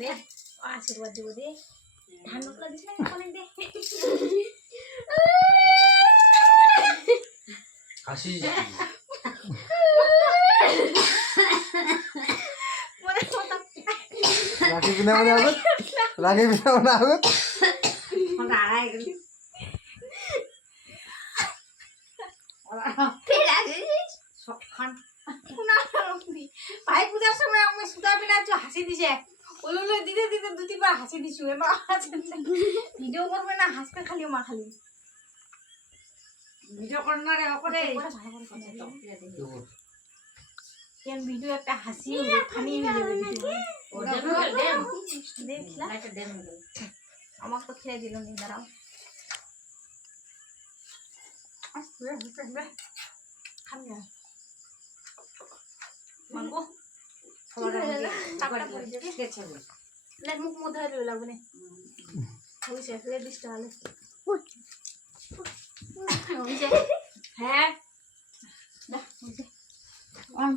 দে আশীর্বাদ দিব দে ধান নকলা দিস না অনেক দে হাসি মনে কথা রাখি বিনা মনে হবে রাখি বিনা মনে হবে ভাই পূজার সময় আমি সুতা বিনা হাসি দিছে ওলো দিতে দিতে দু তিনবার হাসি দিছু এবার ভিডিও করবে না হাসবে খালি মা খালি ভিডিও কর না রে করে কেন ভিডিও একটা হাসি ফানি হয়ে যাবে ভিডিও আমাকে তো খেয়ে দিল নি দাঁড়াও খাবি না মাগো মুখ মধ্যে লাগবে না হয়েছে ফেলে দিস তাহলে